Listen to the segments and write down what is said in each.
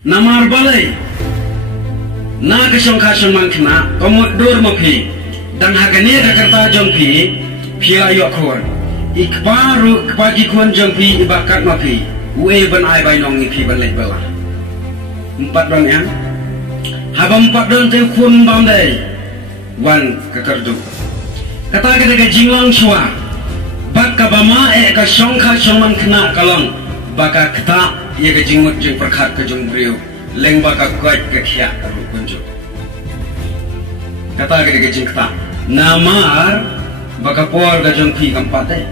Namar balai na kasongka songman kena komod dur mopi dan hagane kerta jongpi pia yokon ikbaru kepagi kuan jongpi ibakat mopi ue ban ai bai nong ipi ban lek bala empat bang yang habam empat don te kun bam dai wan kekerdu kata kata jinglang chua bak kabama kasongka songman kena kalong baka kata ia ke jingmut jing perkat ke jung beriu leng baka kuat ke kia aru kunjuk kata ke jing kata namar baka puar ke jung pi kampat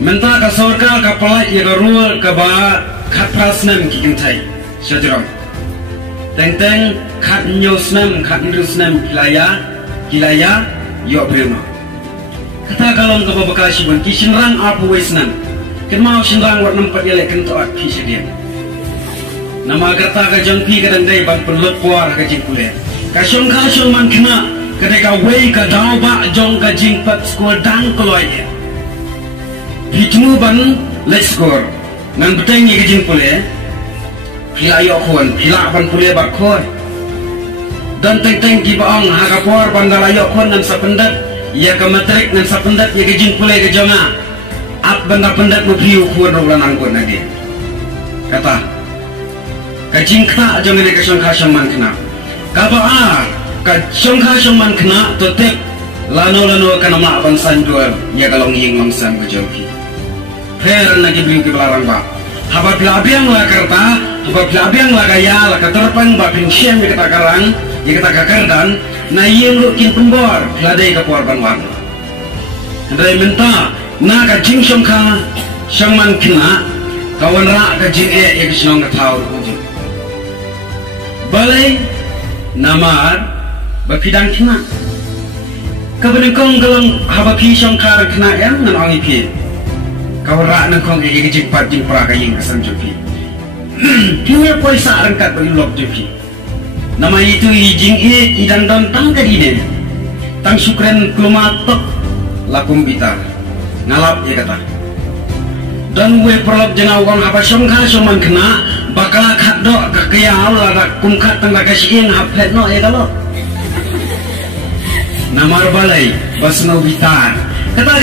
menta ka sorkal ka pelai ia ke rual ke ba kat prasnam ki kintai sejrom teng teng kat nyosnam kat nrusnam kilaya yo beriu kata kalong ke babakashi bun kishinrang apu wesnam kenal sindang wat nampak dia lek kentot pi sedia nama kata ka jongpi ka dai bang perlut puar ka jing kulet ka syong man kena kedai ka wei ka dau ba jong ka jing pat skol dang koloi pitmu ban let skor ngan beteng ka jing kulet pila yo khon pila ban kulet ba khon dan teng teng ki baong ha ka puar ban dalayo khon ngan sapendat ia ka matrik ngan sapendat ia ka jing kulet ka jonga ap benda pendat mubiu kuan rolan angkut lagi kata kajing kata jangan ni kasong man kena kaba kasong man kena tetep lano kana mak bansan dual ya kalong ying langsan bejoki fer lagi beliau ke belarang ba haba bilabiang la kerta haba bilabiang la gaya la katerpang ba pingsiem ya kata karang ya kata kakardan na ying lukin pembor ladai ke puar banwan ndai menta na ka jing shongka shongman kena kawan ra ka jing ya kisong ka tau kunju balai namar bapidang kena kabenengkong galang haba pi shongka kena yang nan angi pi kawan ra nengkong ya jing pat jing pra ka ying kasang jupi piwe poisa rangkat bagi lok jupi nama itu jing idang don tang ka dine tang sukren klumatok lakum bitar ngalap ya kata dan we perlop jenau kong apa shongka shongman kena bakal kaddo kakeyal ada kumkat tangga kasih haplet no ya kalau namar balai basno bitar kata